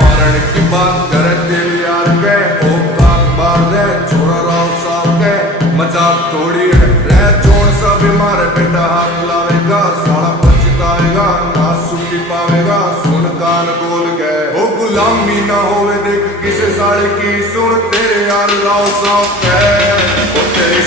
मारण की बात करे दिल यार के औकात बार दे छोरा राव साहब के मजाक थोड़ी है रह छोड़ सब मारे बेटा हाथ लावेगा साला पछताएगा ना सुनी पावेगा सुन कान बोल के ओ गुलामी ना होवे देख किसे साले की सुन तेरे यार राव साहब के ओ तेरे